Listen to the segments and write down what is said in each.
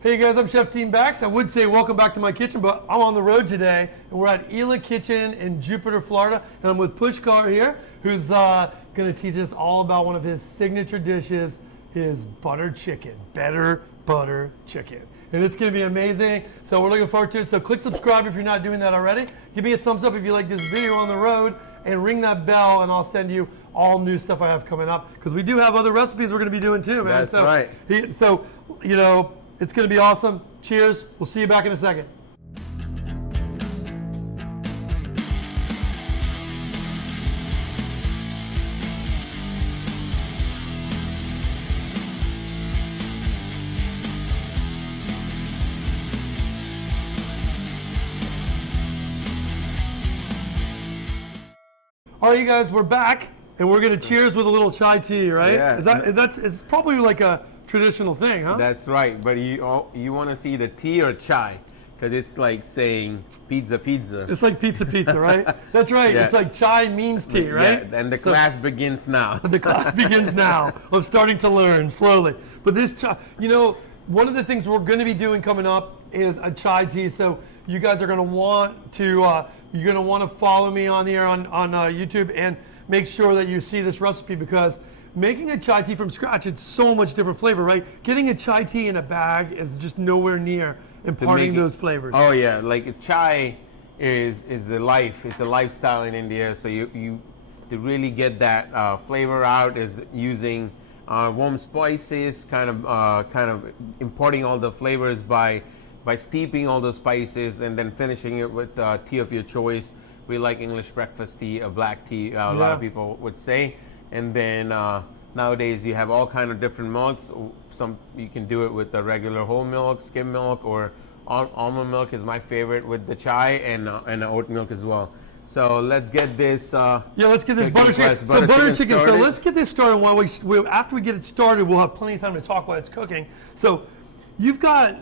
Hey guys, I'm Chef Team Bax. I would say welcome back to my kitchen, but I'm on the road today, and we're at Ela Kitchen in Jupiter, Florida, and I'm with Pushkar here, who's going to teach us all about one of his signature dishes, his butter chicken, better butter chicken. And it's going to be amazing, so we're looking forward to it. So click subscribe if you're not doing that already. Give me a thumbs up if you like this video on the road, and ring that bell, and I'll send you all new stuff I have coming up, because we do have other recipes we're going to be doing too, man. That's right. It's going to be awesome. Cheers. We'll see you back in a second. All right, you guys, we're back, and we're going to cheers with a little chai tea, right? Yeah. It's probably like a traditional thing, huh? That's right, but you want to see the tea or chai, because it's like saying pizza. It's like pizza, right? That's right. Yeah. It's like chai means tea, right? Yeah, and the class begins now. The class begins now. I'm starting to learn slowly. But this chai, one of the things we're going to be doing coming up is a chai tea. So you guys are going to want to follow me on here on YouTube and make sure that you see this recipe, because making a chai tea from scratch, it's so much different flavor, right? Getting a chai tea in a bag is just nowhere near imparting those flavors. Oh yeah, like chai is a life. It's a lifestyle in India. So you to really get that flavor out is using warm spices, kind of imparting all the flavors by steeping all the spices and then finishing it with tea of your choice. We like English breakfast tea, a black tea. A lot of people would say. And then nowadays you have all kind of different milks. Some you can do it with the regular whole milk, skim milk, or almond milk is my favorite with the chai, and oat milk as well. So let's get this. Let's get this butter chicken. So butter chicken. So let's get this started. After we get it started, we'll have plenty of time to talk while it's cooking. So you've got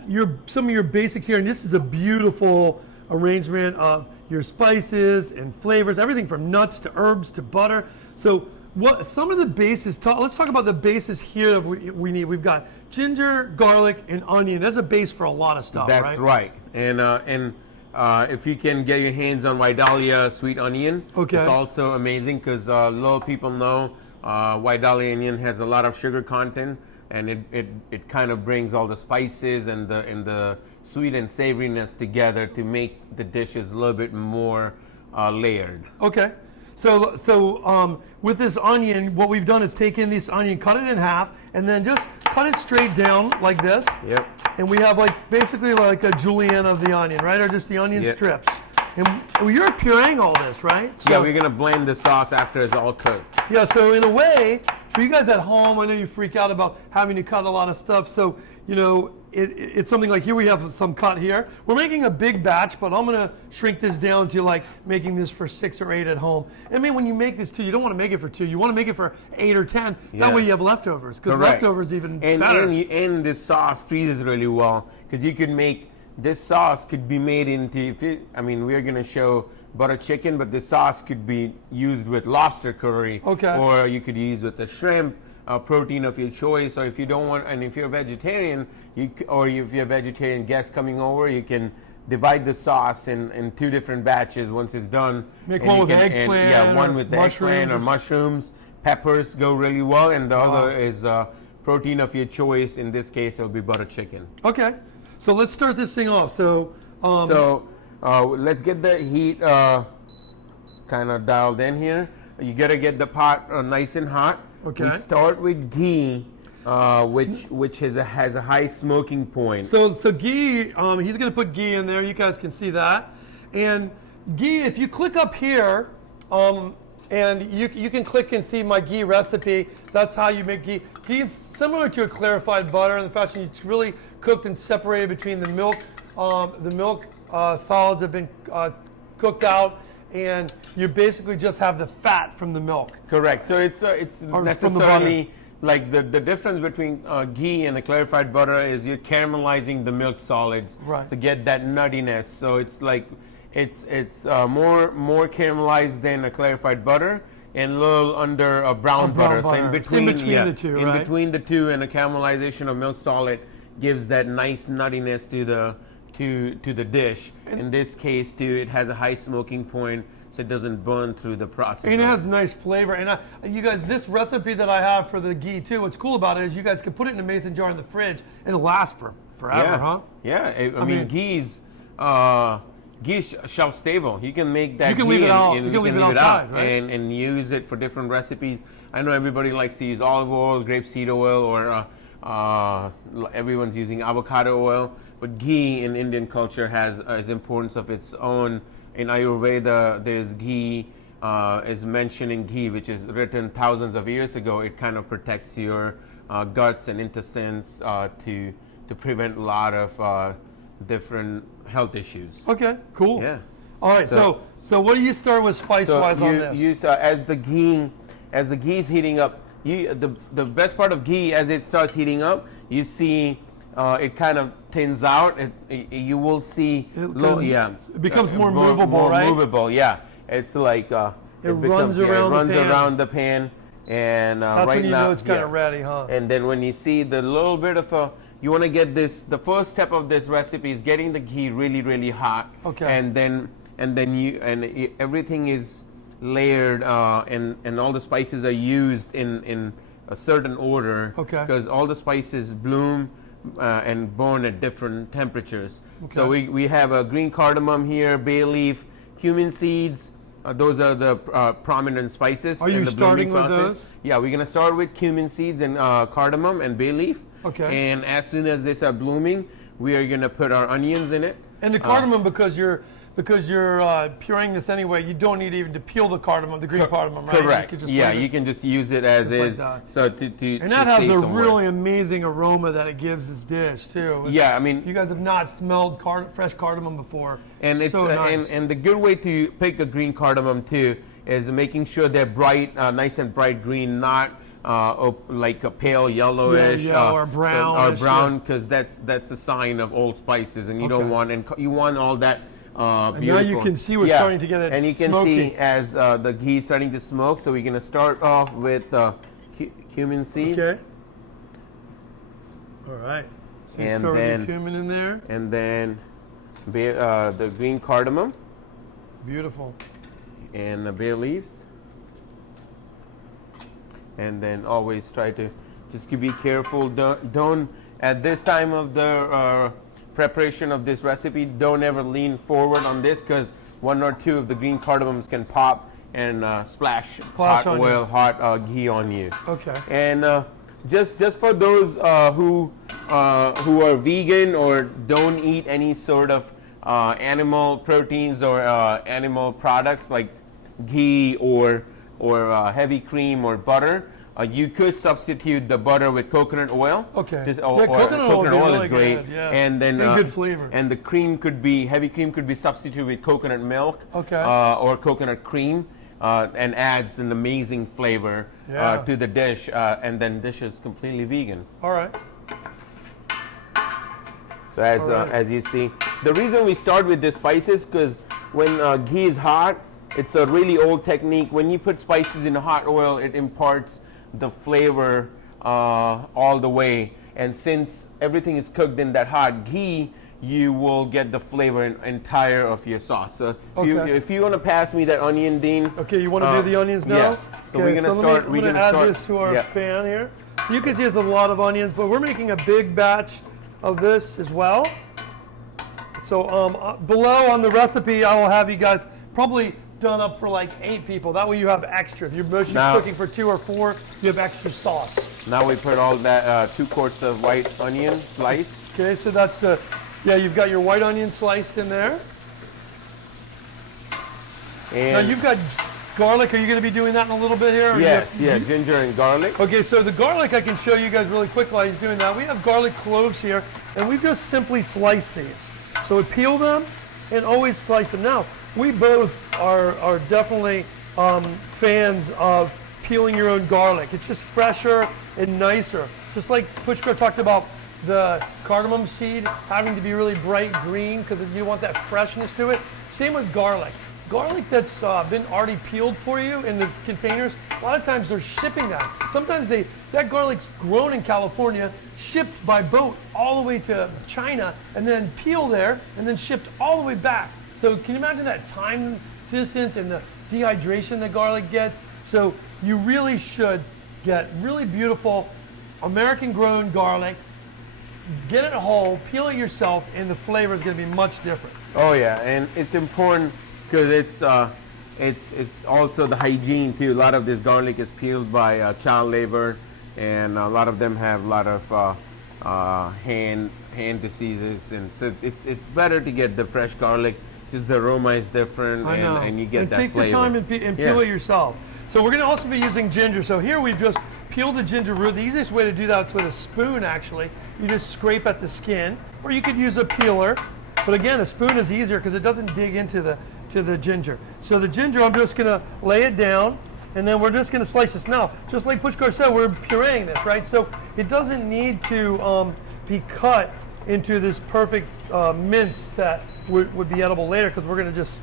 some of your basics here, and this is a beautiful arrangement of your spices and flavors, everything from nuts to herbs to butter. So what some of the bases? Let's talk about the bases here that we need. We've got ginger, garlic, and onion. That's a base for a lot of stuff. That's right. And if you can get your hands on white dahlia sweet onion, it's also amazing, because a lot of people know white dahlia onion has a lot of sugar content, and it kind of brings all the spices and the sweet and savoriness together to make the dishes a little bit more layered. Okay. So with this onion, what we've done is taken this onion, cut it in half, and then just cut it straight down like this. Yep. And we have basically like a julienne of the onion, right? Or just the onion strips. And you're pureeing all this, right? So, yeah, we're gonna blend the sauce after it's all cooked. Yeah, so in a way, for you guys at home, I know you freak out about having to cut a lot of stuff. So, it's something like here we have some cut here. We're making a big batch, but I'm gonna shrink this down to like making this for 6 or 8 at home. I mean, when you make this too, you don't want to make it for 2. You want to make it for 8 or 10. That way you have leftovers, because leftovers even better. And this sauce freezes really well, because you could make this sauce could be made into. We're gonna show butter chicken, but the sauce could be used with lobster curry. Okay. Or you could use with the shrimp. Protein of your choice, or if you don't want, and if you're a vegetarian, or if you're a vegetarian guest coming over, you can divide the sauce in 2 different batches. Once it's done, make one with eggplant. One with the eggplant or mushrooms. Peppers go really well, and the other is protein of your choice. In this case, it'll be butter chicken. Okay, so let's start this thing off. So let's get the heat kind of dialed in here. You gotta get the pot nice and hot. Okay. We start with ghee, which has a high smoking point. So ghee, he's going to put ghee in there. You guys can see that. And ghee, if you click up here, and you can click and see my ghee recipe. That's how you make ghee. Ghee is similar to a clarified butter in the fashion it's really cooked and separated between the milk. The milk solids have been cooked out, and you basically just have the fat from the milk. Correct. So it's necessarily like the difference between ghee and the clarified butter is you're caramelizing the milk solids to get that nuttiness. So it's like it's more caramelized than a clarified butter, and a little under a brown butter. So in between the two, in between the two and a caramelization of milk solid gives that nice nuttiness to the dish. In this case, too, it has a high smoking point, so it doesn't burn through the process. And it has nice flavor. And you guys, this recipe that I have for the ghee too, what's cool about it is you guys can put it in a mason jar in the fridge and it'll last forever, huh? Yeah, I mean ghee's shelf stable. You can make that. You can ghee leave it out. and You can leave it out outside, right? and use it for different recipes. I know everybody likes to use olive oil, grapeseed oil, or everyone's using avocado oil. But ghee in Indian culture has importance of its own. In Ayurveda, there's ghee is mentioned in ghee, which is written thousands of years ago. It kind of protects your guts and intestines to prevent a lot of different health issues. Okay, cool. Yeah. All right, so what do you start with spice-wise on this? As the ghee's heating up, the best part of ghee, as it starts heating up, you see it kind of thins out. You will see, it becomes more movable, right? Movable, yeah. It's like it runs around the pan, and that's right when you now know it's kind of ready, huh? And then when you see the little bit of you want to get this. The first step of this recipe is getting the ghee really, really hot. Okay. And then everything is layered, and all the spices are used in a certain order. Okay. Because all the spices bloom and burn at different temperatures. Okay. So we have a green cardamom here, bay leaf, cumin seeds. Those are the prominent spices. Are you starting with those? Yeah, we're gonna start with cumin seeds and cardamom and bay leaf. Okay. And as soon as they start blooming, we are gonna put our onions in it. And the cardamom, because you're pureeing this anyway, you don't need even to peel the cardamom, the green cardamom, right? Correct. You can just use it as is. Like so and that has a really amazing aroma that it gives this dish too. Yeah, I mean, if you guys have not smelled fresh cardamom before, and it's so nice. and the good way to pick a green cardamom too is making sure they're bright, nice and bright green, not like a pale yellowish or brown, because that's a sign of old spices, and you don't want, and you want all that. And now you can see we're starting to get it and you can smoky. see as the ghee is starting to smoke. So we're going to start off with cumin seed. Okay. All right. So and throw then the cumin in there. And then the green cardamom. Beautiful. And the bay leaves. And then always try to just be careful. Don't at this time of the preparation of this recipe, don't ever lean forward on this, because one or two of the green cardamoms can pop and splash hot oil, hot ghee on you. Okay. And just for those who are vegan or don't eat any sort of animal proteins or animal products like ghee or heavy cream or butter, you could substitute the butter with coconut oil. Okay. Coconut oil is great. Good, yeah. And then good flavor. And the cream heavy cream could be substituted with coconut milk. Okay. Or coconut cream, and adds an amazing flavor to the dish. And then dish is completely vegan. All right. So as you see, the reason we start with the spices, because when ghee is hot, it's a really old technique. When you put spices in hot oil, it imparts the flavor all the way, and since everything is cooked in that hot ghee, you will get the flavor entire of your sauce. So if you want to pass me that onion, Dean. Okay, you want to do the onions now? Yeah. So we're gonna start. We're gonna add this to our pan here. You can see it's a lot of onions, but we're making a big batch of this as well. So below on the recipe, I will have you guys probably done up for like 8 people. That way you have extra. If you're mostly cooking for 2 or 4, you have extra sauce. Now we put all that 2 quarts of white onion sliced. Okay, so that's the, you've got your white onion sliced in there. And now you've got garlic. Are you going to be doing that in a little bit here? Yes, ginger and garlic. Okay, so the garlic I can show you guys really quick while he's doing that. We have garlic cloves here, and we've just simply sliced these. So we peel them and always slice them. Now, we both are definitely fans of peeling your own garlic. It's just fresher and nicer. Just like Pushkar talked about the cardamom seed having to be really bright green because you want that freshness to it. Same with garlic. Garlic that's been already peeled for you in the containers A lot of times they're shipping that. Sometimes that garlic's grown in California, shipped by boat all the way to China, and then peeled there, and then shipped all the way back. So can you imagine that time distance and the dehydration that garlic gets? So you really should get really beautiful American-grown garlic, get it whole, peel it yourself, and the flavor is going to be much different. Oh yeah, and it's important because it's also the hygiene too. A lot of this garlic is peeled by child labor, and a lot of them have a lot of hand diseases, and so it's better to get the fresh garlic. Just the aroma is different, and you get that take flavor. Take the time and peel it yourself. So we're going to also be using ginger. So here we've just peeled the ginger root. The easiest way to do that is with a spoon, actually. You just scrape at the skin, or you could use a peeler. But again, a spoon is easier because it doesn't dig into the ginger. So the ginger, I'm just going to lay it down, and then we're just going to slice this. Now, just like Pushkar said, we're pureeing this, right? So it doesn't need to be cut into this perfect mince that would be edible later, because we're going to just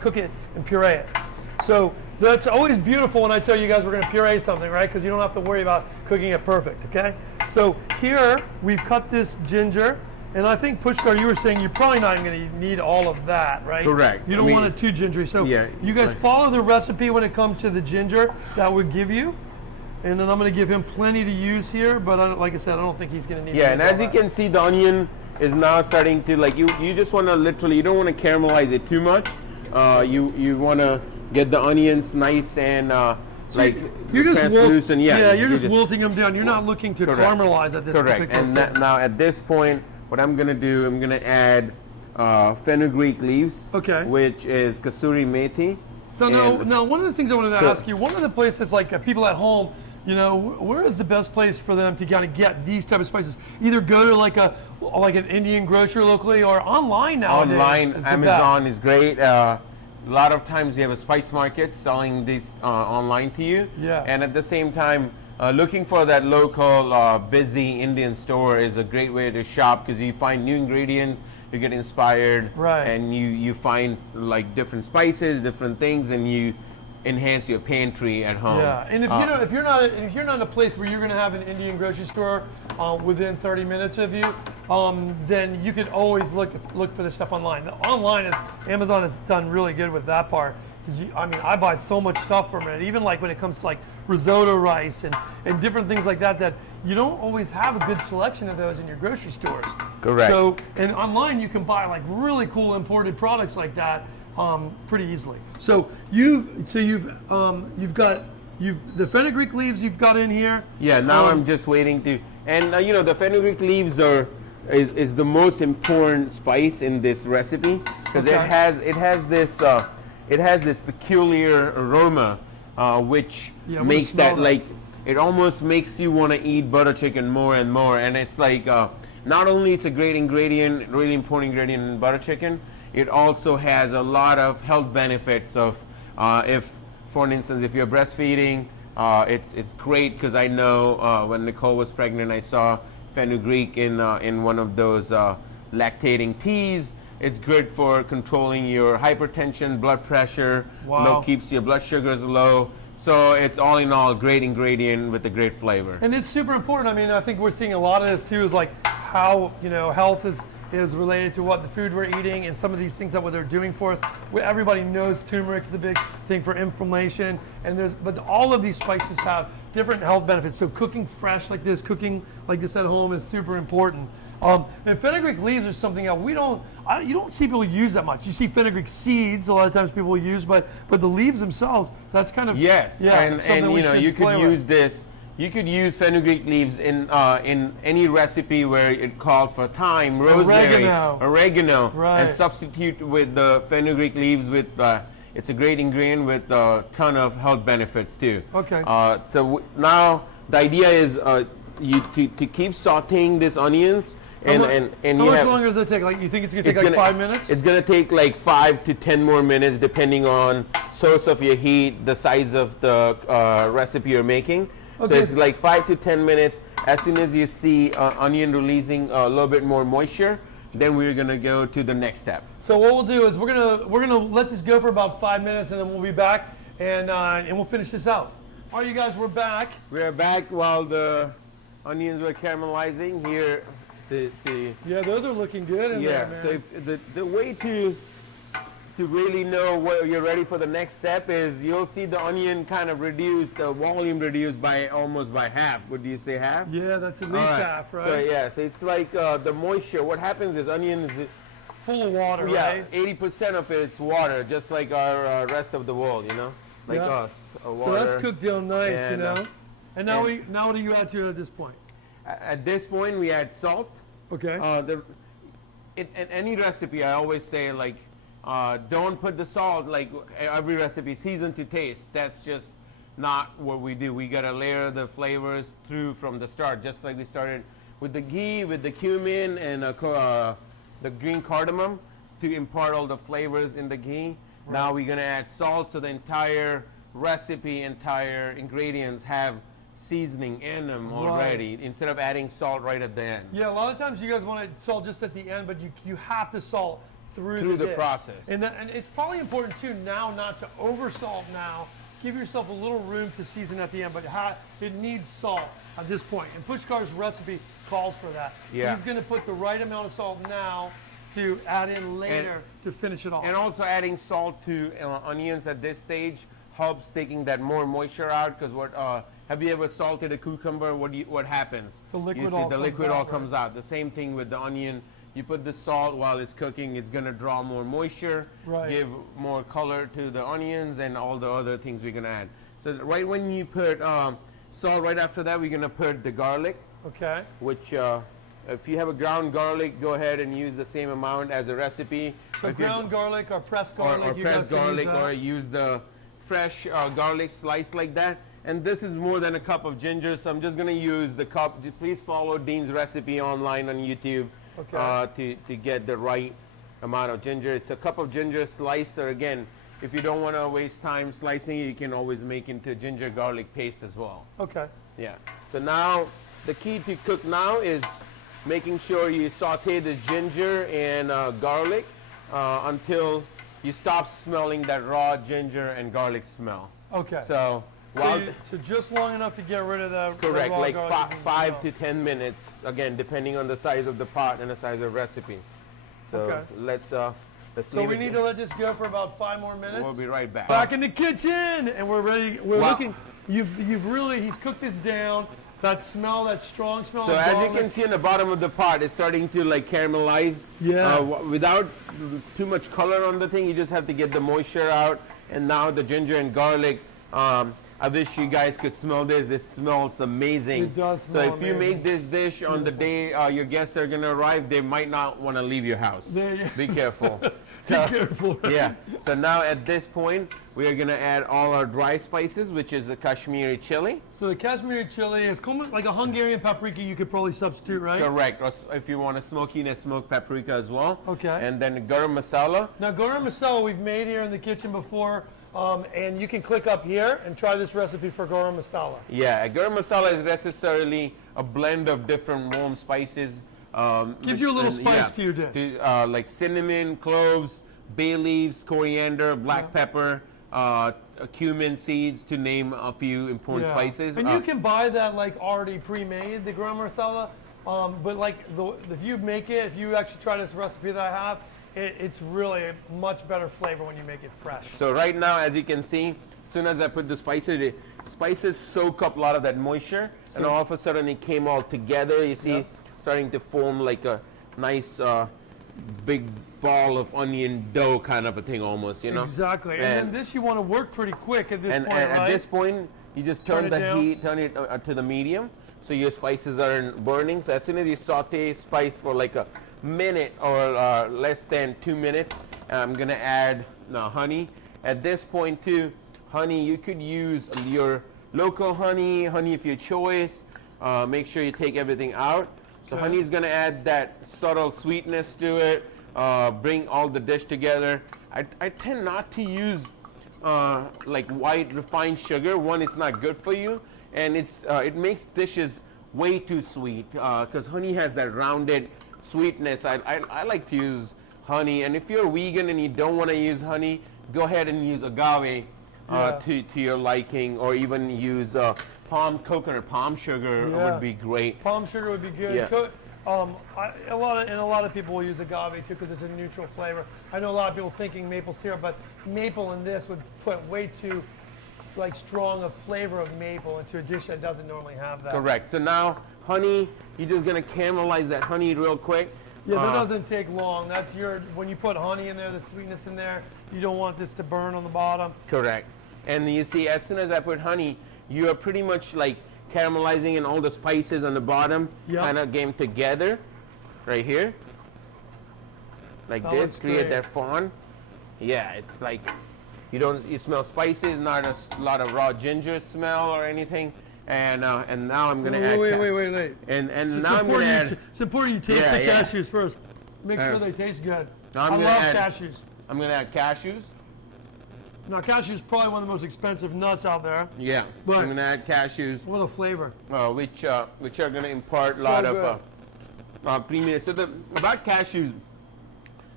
cook it and puree it. So that's always beautiful when I tell you guys we're going to puree something, right? Because you don't have to worry about cooking it perfect, okay? So here we've cut this ginger, and I think, Pushkar, you were saying you're probably not even going to need all of that, right? Correct. You don't want it too gingery. So yeah, you guys follow the recipe when it comes to the ginger that we give you. And then I'm going to give him plenty to use here, but like I said, I don't think he's going to need. Yeah, and as you can see, the onion is now starting to, like, you just want to literally, you don't want to caramelize it too much. You want to get the onions nice and like translucent. You're just wilting them down. You're not looking to caramelize at this correct. And now at this point, what I'm going to do, I'm going to add fenugreek leaves, which is kasuri methi. So now one of the things I wanted to ask you, one of the places, like people at home, you know, where is the best place for them to kind of get these type of spices? Either go to like an Indian grocer locally, or online nowadays. Online, Amazon is great. A lot of times you have a spice market selling these online to you. Yeah. And at the same time, looking for that local busy Indian store is a great way to shop, because you find new ingredients, you get inspired, and you find like different spices, different things, and you enhance your pantry at home. Yeah, and if you're not in a place where you're going to have an Indian grocery store within 30 minutes of you, then you could always look for this stuff online. Amazon has done really good with that part. I buy so much stuff from it, even like when it comes to like risotto rice and different things like that you don't always have a good selection of those in your grocery stores. Correct. So, and online you can buy like really cool imported products like that pretty easily. So you've got the fenugreek leaves you've got in here. Yeah. Now I'm just waiting to, and the fenugreek leaves is the most important spice in this recipe, because it has this peculiar aroma, which makes that like, it almost makes you want to eat butter chicken more and more. And it's like, not only it's a great ingredient, really important ingredient in butter chicken, it also has a lot of health benefits of, if, for instance, if you're breastfeeding, it's great, because I know when Nicole was pregnant, I saw fenugreek in one of those lactating teas. It's good for controlling your hypertension, blood pressure. Wow. Keeps your blood sugars low. So it's all in all a great ingredient with a great flavor. And it's super important. I mean, I think we're seeing a lot of this too, is like how, health is related to what the food we're eating, and some of these things that what they're doing for us. Everybody knows turmeric is a big thing for inflammation, but all of these spices have different health benefits. So cooking fresh like this, cooking like this at home is super important. And fenugreek leaves are something that you don't see people use that much. You see fenugreek seeds a lot of times people will use, but the leaves themselves, that's kind of and you could use this. You could use fenugreek leaves in any recipe where it calls for thyme, rosemary, oregano, and substitute with the fenugreek leaves with. It's a great ingredient with a ton of health benefits too. Okay. So now the idea is to keep sautéing these onions. How much longer does it take? Like, you think it's going to take 5 minutes? It's going to take like 5 to 10 more minutes, depending on source of your heat, the size of the recipe you're making. Okay. So it's like 5 to 10 minutes. As soon as you see onion releasing a little bit more moisture, then we're going to go to the next step. So what we'll do is we're gonna let this go for about 5 minutes, and then we'll be back. and we'll finish this out. All right, you guys, we're back. We're back while the onions were caramelizing here. Yeah, those are looking good in there, man. So if the way to really know where you're ready for the next step is you'll see the onion kind of reduce, the volume reduced by almost by half. Would you say half? Yeah, that's at least half, right? So yeah, so it's like the moisture. What happens is onion is full of water, right? 80% of it is water, just like our rest of the world, you know, like us. So that's cooked down nice, and, you know. And now now what do you add to it at this point? At this point, we add salt. Okay. In any recipe, I always say like, don't put the salt like every recipe season to taste. That's just not what we do. We gotta layer the flavors through from the start, just like we started with the ghee, with the cumin, and the green cardamom to impart all the flavors in the ghee. Right. Now we're gonna add salt, so the entire recipe, entire ingredients have seasoning in them already, instead of adding salt right at the end. Yeah, a lot of times you guys want to salt just at the end, but you have to salt through the process. And it's probably important too now not to over salt now. Give yourself a little room to season at the end, but it needs salt at this point. And Pushkar's recipe calls for that. Yeah. He's going to put the right amount of salt now to add in later to finish it off. And also adding salt to onions at this stage helps taking that more moisture out, because have you ever salted a cucumber? What happens? The liquid comes out. The same thing with the onion. You put the salt while it's cooking, it's going to draw more moisture, give more color to the onions and all the other things we're going to add. So right when you put salt, right after that, we're going to put the garlic. Okay. Which, if you have a ground garlic, go ahead and use the same amount as a recipe. So ground garlic or pressed garlic. Or pressed garlic, or use the fresh garlic sliced like that. And this is more than a cup of ginger, so I'm just going to use the cup. Please follow Dean's recipe online on YouTube. Okay. To get the right amount of ginger. It's a cup of ginger sliced, or again, if you don't want to waste time slicing it, you can always make into ginger garlic paste as well. Okay. Yeah. So now, the key to cook now is making sure you saute the ginger and garlic until you stop smelling that raw ginger and garlic smell. Okay. So just long enough to get rid of the correct, raw like garlic 5 to 10 minutes, again, depending on the size of the pot and the size of the recipe. So let's So we need to let this go for about 5 more minutes. We'll be right back. Back in the kitchen, and we're ready. We're looking. He's cooked this down. That smell, that strong smell. So as you can see in the bottom of the pot, it's starting to like caramelize. Yeah. Without too much color on the thing, you just have to get the moisture out. And now the ginger and garlic. I wish you guys could smell this. This smells amazing. It does smell So if you make this dish on the day your guests are going to arrive, they might not want to leave your house. Be careful. Be careful. Yeah. So now at this point, we are going to add all our dry spices, which is the Kashmiri chili. So the Kashmiri chili is like a Hungarian paprika you could probably substitute, right? Correct. Or if you want a smokiness, smoked paprika as well. Okay. And then garam masala. Now garam masala we've made here in the kitchen before. And you can click up here and try this recipe for garam masala. Yeah, garam masala is necessarily a blend of different warm spices. Gives you a little spice to your dish. Like cinnamon, cloves, bay leaves, coriander, black pepper, cumin seeds, to name a few important spices. And you can buy that like already pre-made, the garam masala. But like if you make it, if you actually try this recipe that I have, it's really a much better flavor when you make it fresh. So right now, as you can see, as soon as I put the spices soak up a lot of that moisture, and all of a sudden it came all together. You see, starting to form like a nice big ball of onion dough kind of a thing almost, you know? Exactly. And then this you want to work pretty quick at this point, right? At this point, you just turn the heat, turn it to the medium, so your spices aren't burning. So as soon as you saute spice for like a minute or less than 2 minutes, I'm going to add honey. At this point too, honey, you could use your local honey of your choice. Make sure you take everything out. So honey is going to add that subtle sweetness to it, bring all the dish together. I tend not to use like white refined sugar. One, it's not good for you, and it makes dishes way too sweet because honey has that rounded sweetness. I like to use honey, and if you're vegan and you don't want to use honey, go ahead and use agave to your liking, or even use coconut palm sugar would be great. Palm sugar would be good. Yeah. A lot of people will use agave too because it's a neutral flavor. I know a lot of people thinking maple syrup, but maple in this would put way too strong a flavor of maple into a dish that doesn't normally have that. Correct. So now honey, you're just gonna caramelize that honey real quick. Yeah, that doesn't take long. That's when you put honey in there, the sweetness in there, you don't want this to burn on the bottom. Correct. And you see, as soon as I put honey, you are pretty much caramelizing, and all the spices on the bottom kind of came together right here. Like that this, create that fond. Yeah, it's you smell spices, not a lot of raw ginger smell or anything. And now I'm gonna add. Wait. And now I'm gonna add. It's important you taste the cashews first. Make sure they taste good. I love cashews. I'm gonna add cashews. Now, cashews is probably one of the most expensive nuts out there. Yeah, but I'm gonna add cashews. What a flavor! Which are gonna impart a lot of creaminess. So about cashews,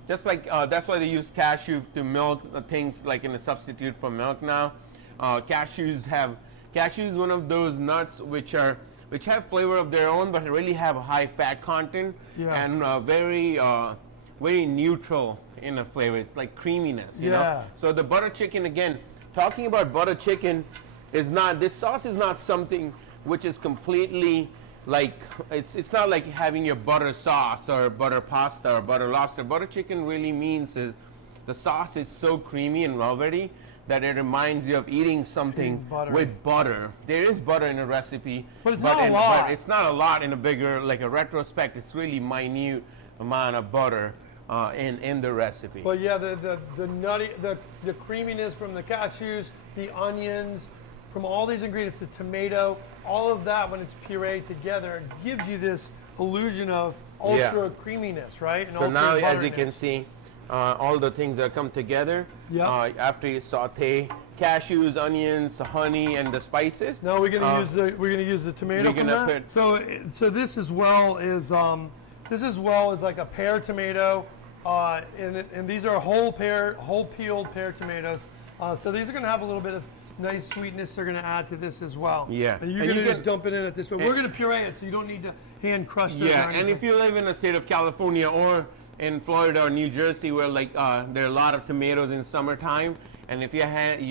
just that's why they use cashew to milk things in a substitute for milk now. Cashews is one of those nuts which have flavor of their own, but really have a high fat content and very neutral in a flavor. It's like creaminess, you know. So the butter chicken, again, talking about butter chicken, this sauce is not something which is completely it's not like having your butter sauce or butter pasta or butter lobster. Butter chicken really means the sauce is so creamy and velvety that it reminds you of eating something with butter. There is butter in a recipe, but it's not a lot. But it's not a lot in a bigger, a retrospect. It's really minute amount of butter in the recipe. But yeah, the nutty, the creaminess from the cashews, the onions, from all these ingredients, the tomato, all of that when it's pureed together, gives you this illusion of ultra creaminess, right? And so now, as you can see, all the things that come together after you saute cashews, onions, honey, and the spices. Now we're gonna use the tomato from that. So this as well is like a pear tomato, and these are whole peeled pear tomatoes. So these are gonna have a little bit of nice sweetness. They're gonna add to this as well. Yeah, and you're gonna just dump it in at this point. We're gonna puree it, so you don't need to hand crush it. Yeah, and if you live in the state of California or in Florida or New Jersey, where there are a lot of tomatoes in summertime, and if you have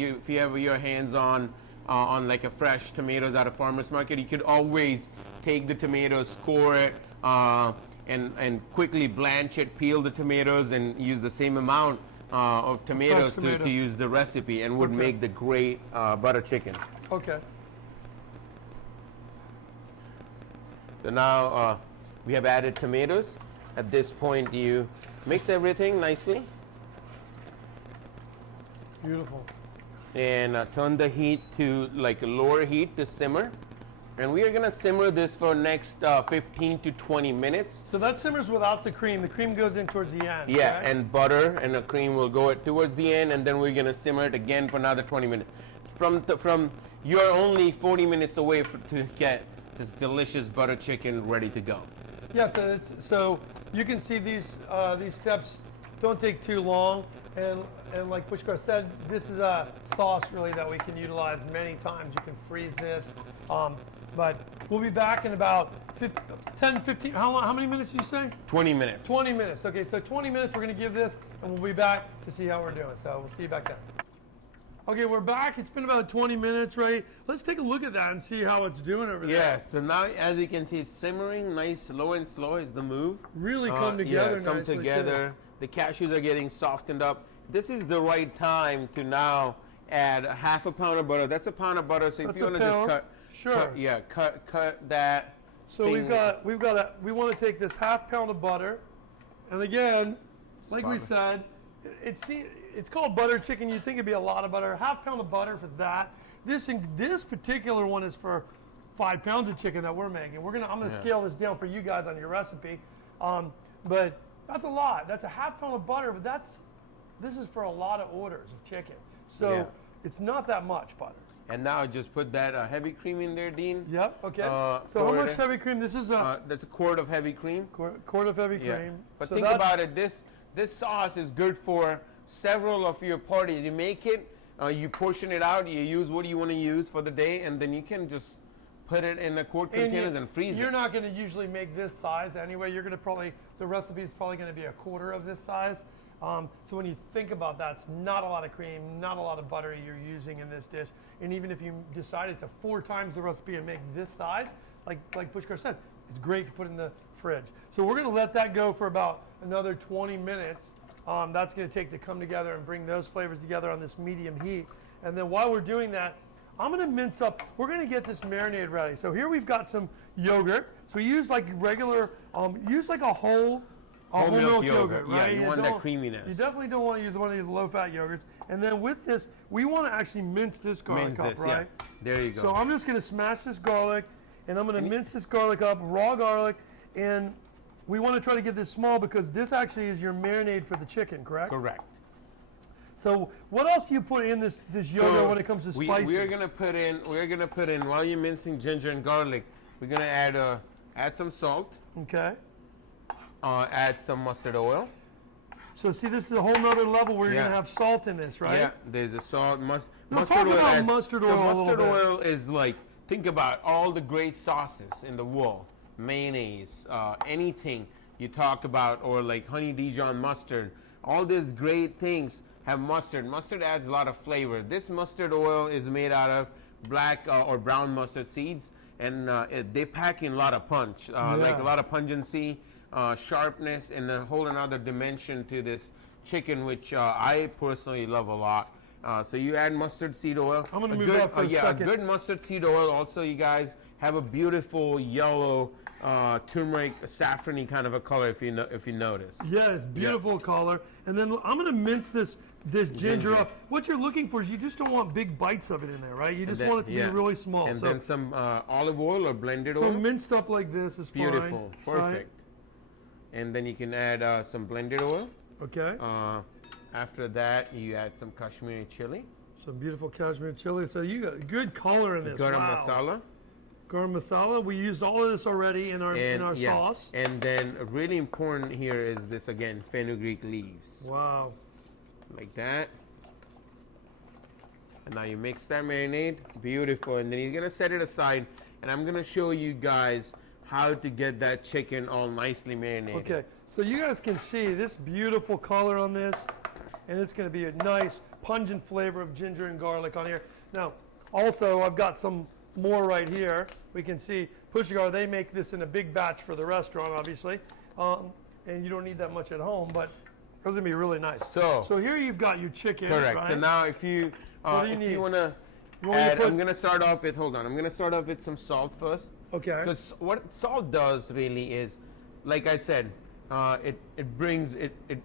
your hands on a fresh tomatoes out of farmer's market, you could always take the tomatoes, score it, and quickly blanch it, peel the tomatoes, and use the same amount of tomatoes to use the recipe, and would make the great butter chicken. Okay. So now we have added tomatoes. At this point, you mix everything nicely. Beautiful. And turn the heat to a lower heat to simmer. And we are going to simmer this for next 15 to 20 minutes. So that simmers without the cream. The cream goes in towards the end. Yeah, right? And butter and the cream will go towards the end, and then we're going to simmer it again for another 20 minutes. You're only 40 minutes away to get this delicious butter chicken ready to go. Yeah, so you can see these steps don't take too long, and like Pushkar said, this is a sauce really that we can utilize many times. You can freeze this, but we'll be back in about 10, 15, how many minutes did you say? 20 minutes. 20 minutes, okay, so 20 minutes we're gonna give this, and we'll be back to see how we're doing, so we'll see you back then. Okay, we're back. It's been about 20 minutes, right? Let's take a look at that and see how it's doing over there. Yeah, so now, as you can see, it's simmering nice, slow and slow is the move. Really come together nicely. Come together. Too. The cashews are getting softened up. This is the right time to now add a half a pound of butter. That's a pound of butter, so if you want to just cut that. So we want to take this half pound of butter, and again, like we said, it's called butter chicken. You'd think it'd be a lot of butter. Half pound of butter for that. This particular one is for 5 pounds of chicken that we're making. I'm gonna scale this down for you guys on your recipe. But that's a lot. That's a half pound of butter, but this is for a lot of orders of chicken. So it's not that much butter. And now just put that heavy cream in there, Dean. Yep. Okay. So how much heavy cream? This is that's a quart of heavy cream. Quart of heavy cream. But think about it. This sauce is good for several of your parties. You make it You portion it out. You use what you want to use for the day, and then you can just put it in the quart containers and freeze it. You're not going to usually make this size anyway. You're going to probably, the recipe is probably going to be a quarter of this size. So when you think about that, it's not a lot of cream, not a lot of butter you're using in this dish. And even if you decided to 4 times the recipe and make this size, like Pushkar said, it's great to put in the fridge. So we're going to let that go for about another 20 minutes. That's going to take to come together and bring those flavors together on this medium heat. And then while we're doing that, I'm going to mince up, we're going to get this marinade ready. So here we've got some yogurt. So we use like regular, use like a whole milk yogurt, right? Yeah, you want that creaminess. You definitely don't want to use one of these low-fat yogurts. And then with this, we want to actually mince this garlic up, right? Yeah. There you go. So I'm just going to smash this garlic, and I'm going to mince this garlic up, raw garlic, and we want to try to get this small because this actually is your marinade for the chicken, correct? Correct. So what else do you put in this yogurt when it comes to spices? We're gonna put in while you're mincing ginger and garlic, we're gonna add some salt. Okay. Add some mustard oil. So see, this is a whole nother level where you're gonna have salt in this, right? Yeah, there's a salt. Mustard talk oil. about mustard oil a little Mustard bit. oil is like, think about all the great sauces in the world, mayonnaise, anything you talk about, or like honey Dijon mustard. All these great things have mustard. Mustard adds a lot of flavor. This mustard oil is made out of black or brown mustard seeds, and they pack in a lot of punch, like a lot of pungency, sharpness, and a whole another dimension to this chicken, which I personally love a lot. So you add mustard seed oil. I'm going to move that for a second. A good mustard seed oil. Also, you guys have a beautiful yellow, turmeric, saffrony kind of a color if you notice. Yeah, it's beautiful color. And then I'm going to mince this ginger up. What you're looking for is you just don't want big bites of it in there, right? You just want it to be really small. And then some olive oil or blended oil. So minced up like this is fine. Beautiful, perfect. Right? And then you can add some blended oil. Okay. After that, you add some Kashmiri chili. Some beautiful Kashmiri chili. So you got good color in this. Garam masala. Garam masala. We used all of this already in our sauce. And then really important here is this again, fenugreek leaves. Wow. Like that. And now you mix that marinade. Beautiful. And then you're gonna set it aside, and I'm gonna show you guys how to get that chicken all nicely marinated. Okay. So you guys can see this beautiful color on this, and it's going to be a nice pungent flavor of ginger and garlic on here. Now, also I've got some more right here. We can see Pushkar, they make this in a big batch for the restaurant, obviously, and you don't need that much at home, but it's going to be really nice. So here you've got your chicken. Correct. Right? So now if you want to add, I'm going to start off with, hold on, I'm going to start off with some salt first. Okay. Because what salt does really is, like I said, it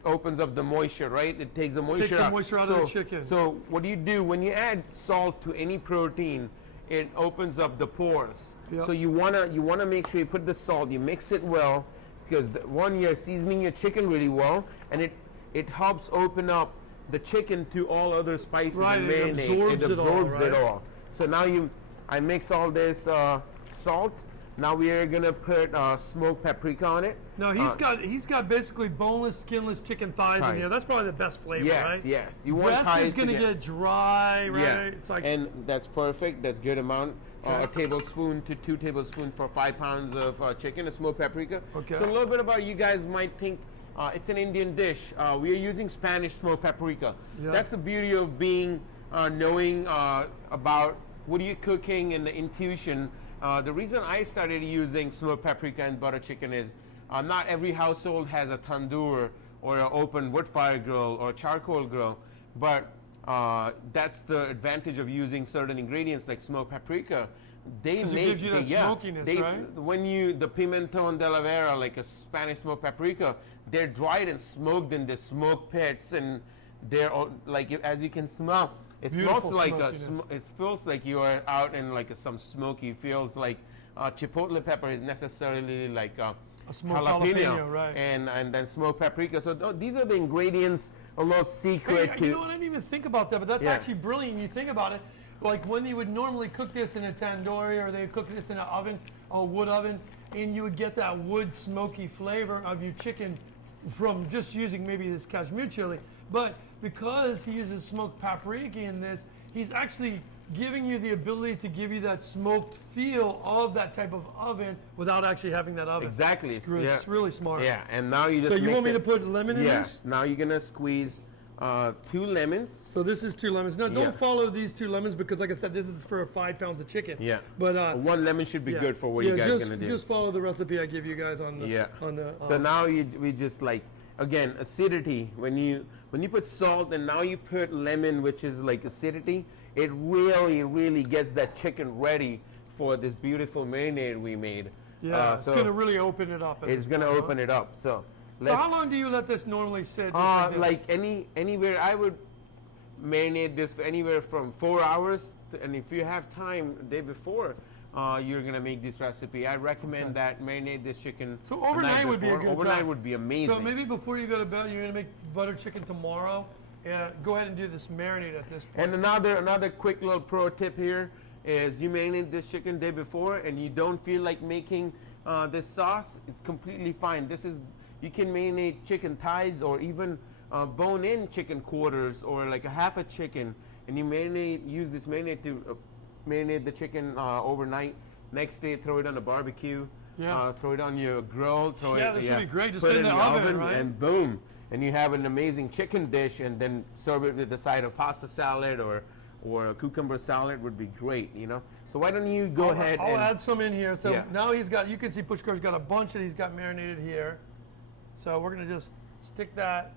opens up the moisture, right? It takes the moisture out. Out of the chicken. So what do you do when you add salt to any protein? It opens up the pores. Yep. So you wanna make sure you put the salt, you mix it well, because you're seasoning your chicken really well, and it helps open up the chicken to all other spices and marinade. It absorbs it all. So now I mix all this salt. Now we are gonna put smoked paprika on it. Now he's got basically boneless, skinless chicken thighs in there. That's probably the best flavor, right? Yes, you want thighs. Is gonna get dry, right? Yeah, it's like, and that's perfect. That's good amount. A tablespoon to 2 tablespoons for 5 pounds of chicken, a smoked paprika. Okay. So a little bit about, you guys might think it's an Indian dish. We are using Spanish smoked paprika. Yeah. That's the beauty of knowing about what you're cooking and the intuition. The reason I started using smoked paprika and butter chicken is not every household has a tandoor or an open wood fire grill or charcoal grill, but that's the advantage of using certain ingredients like smoked paprika. They make gives you that smokiness, right? When the pimentón de la vera, like a Spanish smoked paprika, they're dried and smoked in the smoke pits, and they're like, as you can smell. It smells like it feels like you are out in like some smoky. Feels like chipotle pepper is necessarily like a smoked jalapeno, right? And then smoked paprika. So these are the ingredients. A little secret. Hey, you know what? I didn't even think about that, but that's actually brilliant. You think about it, like when they would normally cook this in a tandoori or they would cook this in an oven, a wood oven, and you would get that wood smoky flavor of your chicken from just using maybe this Kashmir chili, but because he uses smoked paprika in this, he's actually giving you the ability to give you that smoked feel of that type of oven without actually having that oven. Exactly. It's really smart. Yeah, and now you just So you mix want me it. to put lemon in Yes. this? Now you're gonna squeeze 2 lemons. So this is 2 lemons. Now Yeah. don't follow these 2 lemons because, like I said, this is for 5 pounds of chicken. Yeah. But 1 lemon should be good for what you guys just, are gonna do. Just follow the recipe I give you guys on the. Yeah. On the. So now we just like, again, acidity. When you put salt and now you put lemon, which is like acidity, it really gets that chicken ready for this beautiful marinade we made. Yeah, it's so going to really open it up. it's gonna open it up. So let's. So how long do you let this normally sit? Like anywhere, I would marinate this for anywhere from 4 hours, and if you have time the day before, you're gonna make this recipe. I recommend that marinate this chicken. So the overnight night would be a before. good Overnight time. would be amazing. So maybe before you go to bed, you're going to make butter chicken tomorrow. Go ahead and do this marinade at this point. And another quick little pro tip here is you marinate this chicken day before and you don't feel like making this sauce, it's completely fine. You can marinate chicken thighs or even bone-in chicken quarters or like a half a chicken, and you use this marinade to marinate the chicken overnight. Next day, throw it on a barbecue. Yeah. Throw it on your grill. This would be great. Just put in it the oven, right? and boom. And you have an amazing chicken dish, and then serve it with the side of pasta salad or a cucumber salad would be great, you know. So why don't you go ahead I'll and add some in here. So Yeah. now you can see Pushkar's got a bunch that he's got marinated here. So we're going to just stick that.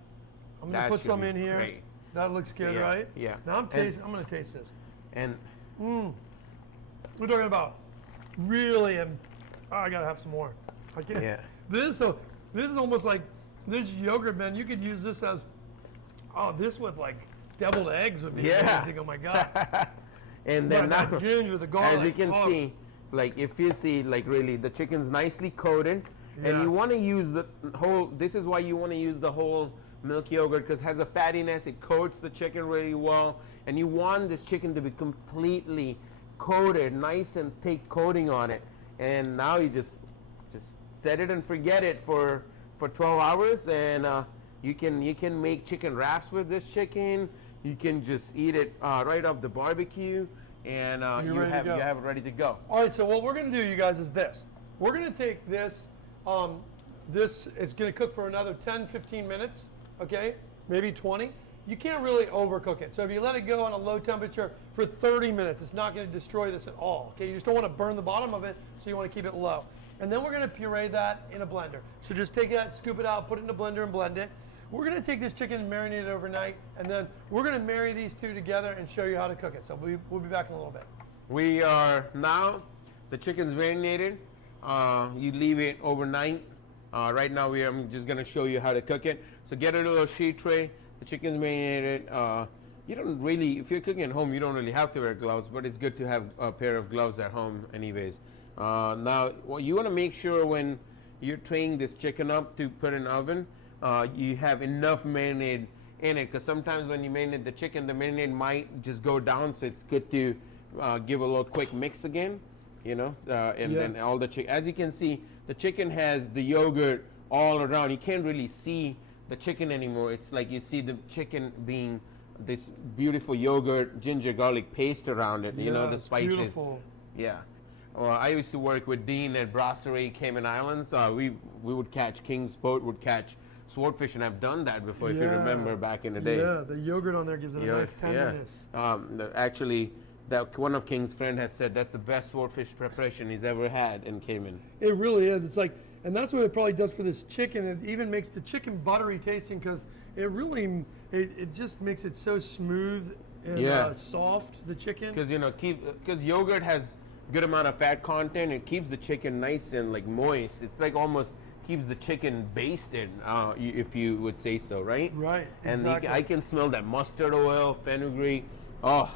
I'm going That to put should some be in here. great. That looks good, yeah, right? yeah. Now I'm going to taste this. and We're talking about really, I got to have some more. I can't. Yeah. This is almost like this yogurt, man. You could use this as, this with like deviled eggs would be Yeah. amazing. Oh my God. and then Right, now, that ginger, the garlic. as you can oh. see, like if you see, like really, the chicken's nicely coated, Yeah. and you want to use the whole. This is why you want to use the whole milk yogurt, because it has a fattiness. It coats the chicken really well, and you want this chicken to be completely coated, nice and thick coating on it. And now you just set it and forget it for 12 hours, and you can make chicken wraps with this chicken. You can just eat it right off the barbecue, and you have it ready to go. All right, so what we're going to do, you guys, is this. We're going to take this. This is going to cook for another 10, 15 minutes, okay? Maybe 20. You can't really overcook it. So if you let it go on a low temperature for 30 minutes, it's not going to destroy this at all, okay? You just don't want to burn the bottom of it, so you want to keep it low. And then we're going to puree that in a blender. So just take that, scoop it out, put it in a blender and blend it. We're going to take this chicken and marinate it overnight, and then we're going to marry these two together and show you how to cook it. So we'll be back in a little bit. We are now, the chicken's marinated. You leave it overnight. Right now I'm just going to show you how to cook it. So get a little sheet tray. The chicken's marinated. You don't really, if you're cooking at home, you don't really have to wear gloves, but it's good to have a pair of gloves at home anyways. Now, what you want to make sure when you're traying this chicken up to put in the oven, you have enough marinade in it, because sometimes when you marinate the chicken, the marinade might just go down, so it's good to give a little quick mix again, you know, then all the chicken. As you can see, the chicken has the yogurt all around. You can't really see the chicken anymore. It's like you see the chicken being this beautiful yogurt, ginger, garlic paste around it, you know, the spices. Beautiful. Yeah. I used to work with Dean at Brasserie, Cayman Islands. We would catch King's boat, would catch swordfish, and I've done that before, if you remember back in the day. Yeah, the yogurt on there gives it a nice tenderness. Actually, one of King's friend has said that's the best swordfish preparation he's ever had in Cayman. It really is. It's like, and that's what it probably does for this chicken. It even makes the chicken buttery tasting, because it really, it just makes it so smooth and soft, the chicken. Because yogurt has good amount of fat content. It keeps the chicken nice and like moist. It's like almost keeps the chicken basted, if you would say so, right? Right, and exactly. I can smell that mustard oil, fenugreek. Oh,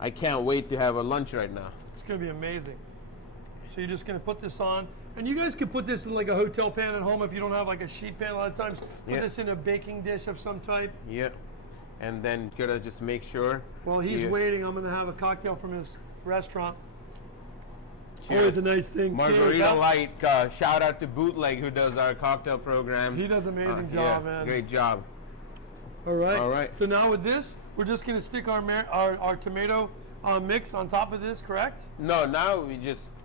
I can't wait to have a lunch right now. It's going to be amazing. So you're just going to put this on. And you guys could put this in like a hotel pan at home if you don't have like a sheet pan. A lot of times, put this in a baking dish of some type. Yep. And then gotta just make sure. While he's waiting, I'm going to have a cocktail from his restaurant. Always a nice thing. Margarita Cheers. Light. Shout out to Bootleg who does our cocktail program. He does an amazing job, man. Great job. All right. All right. So now with this, we're just going to stick our tomato mix on top of this, correct? No, now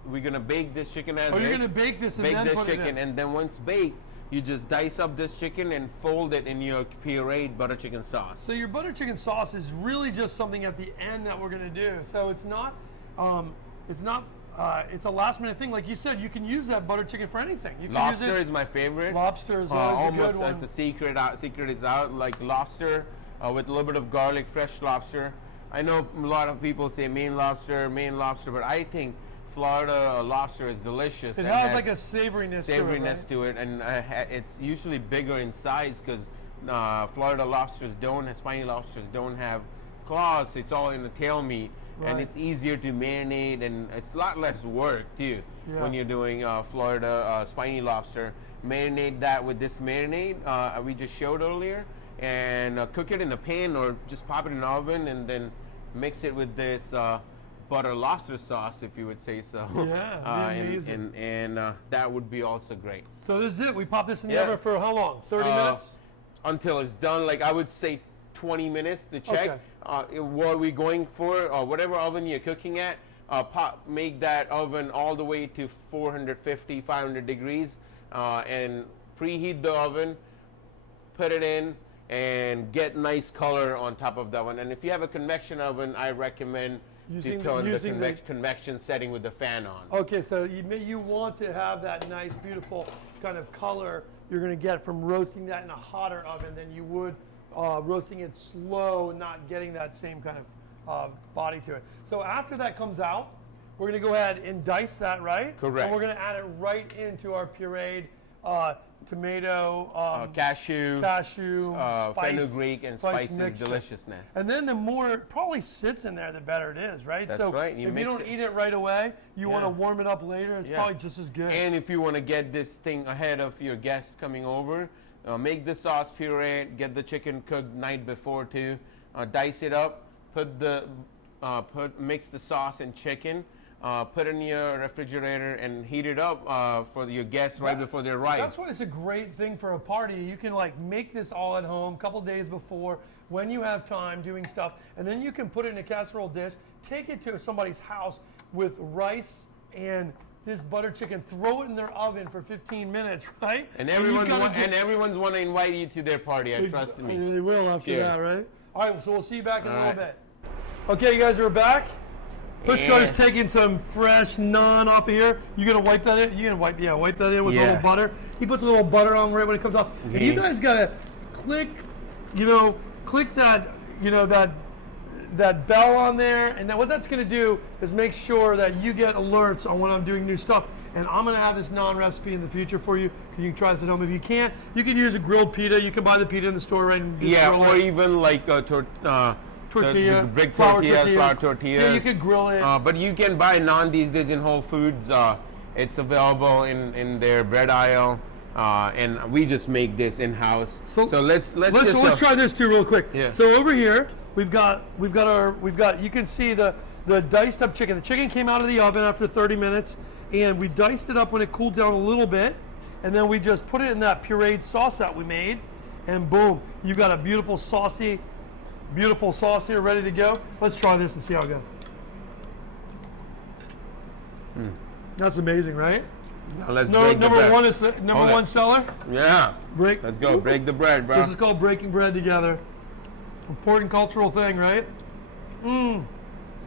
we're gonna bake this chicken as Oh, is. you're going to bake this and Bake then this put chicken, it in. and then once baked, you just dice up this chicken and fold it in your pureed butter chicken sauce. So your butter chicken sauce is really just something at the end that we're going to do. So it's not, it's a last minute thing. Like you said, you can use that butter chicken for anything. You can Lobster use it. is my favorite. Lobster is always a good almost one. it's a secret. Secret is out. Like lobster with a little bit of garlic, fresh lobster. I know a lot of people say Maine lobster, but I think Florida lobster is delicious. It has like a savoriness to it, and it's usually bigger in size because Florida lobsters spiny lobsters don't have claws. It's all in the tail meat, and it's easier to marinate, and it's a lot less work too when you're doing Florida spiny lobster. Marinate that with this marinade we just showed earlier, and cook it in a pan or just pop it in the oven, and then mix it with this butter lobster sauce, if you would say so. Yeah, amazing. And that would be also great. So this is it. We pop this in the oven for how long? 30 minutes? Until it's done. Like I would say 20 minutes to check. What we're going for, whatever oven you're cooking at, make that oven all the way to 450, 500 degrees, and preheat the oven, put it in, and get nice color on top of that one. And if you have a convection oven, I recommend to turn the convection setting with the fan on. Okay, so you want to have that nice, beautiful kind of color you're going to get from roasting that in a hotter oven than you would roasting it slow, not getting that same kind of body to it. So after that comes out, we're going to go ahead and dice that, right? Correct. And we're going to add it right into our pureed tomato, cashew, fenugreek, and spices deliciousness. And then the more it probably sits in there, the better it is, right? That's so right. If you don't eat it right away, you want to warm it up later, it's probably just as good. And if you want to get this thing ahead of your guests coming over, make the sauce puree, get the chicken cooked night before too, dice it up, mix the sauce and chicken, put it in your refrigerator and heat it up for your guests right before they arrive. That's why it's a great thing for a party. You can like make this all at home a couple days before when you have time doing stuff, and then you can put it in a casserole dish, take it to somebody's house with rice and this butter chicken, throw it in their oven for 15 minutes, right? And everyone's want to invite you to their party, trust me. They will after that, right? All right, so we'll see you back in a little bit. Okay, you guys are back. Pushkar's taking some fresh naan off of here. You gonna wipe that in? You gonna wipe that in with a little butter. He puts a little butter on right when it comes off. And you guys gotta click that, that bell on there. And then what that's gonna do is make sure that you get alerts on when I'm doing new stuff. And I'm gonna have this naan recipe in the future for you. You can try this at home. If you can't, you can use a grilled pita. You can buy the pita in the store, right? And or even like tortilla, big flour tortillas. Yeah, you could grill it. But you can buy naan these days in Whole Foods. It's available in their bread aisle, and we just make this in house. So let's try this too real quick. Yeah. So over here we've got you can see the diced up chicken. The chicken came out of the oven after 30 minutes, and we diced it up when it cooled down a little bit, and then we just put it in that pureed sauce that we made, and boom, you've got a beautiful sauce here ready to go. Let's try this and see how it goes. That's amazing, right? Now let's break the bread. Number one seller. Yeah. Let's go. Break the bread, bro. This is called breaking bread together. Important cultural thing, right?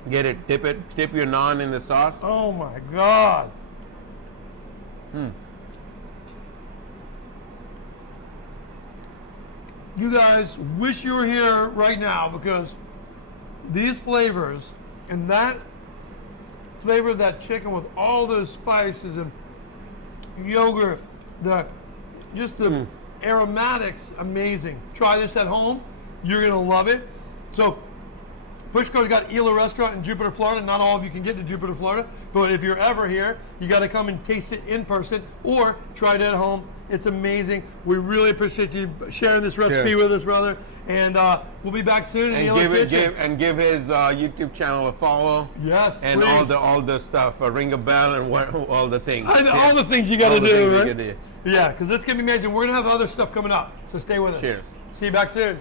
Get it. Dip your naan in the sauce. Oh my God. You guys wish you were here right now, because these flavors and that flavor of that chicken with all those spices and yogurt, the aromatics, amazing. Try this at home. You're gonna love it. So Pushkar's got Ela Restaurant in Jupiter, Florida. Not all of you can get to Jupiter, Florida, but if you're ever here, you got to come and taste it in person or try it at home. It's amazing. We really appreciate you sharing this recipe with us, brother. And we'll be back soon. And give his YouTube channel a follow. Yes, and please. all the stuff. Ring a bell and all the things. All the things you got to do, right? Yeah, because it's gonna be amazing. We're gonna have other stuff coming up, so stay with us. Cheers. See you back soon.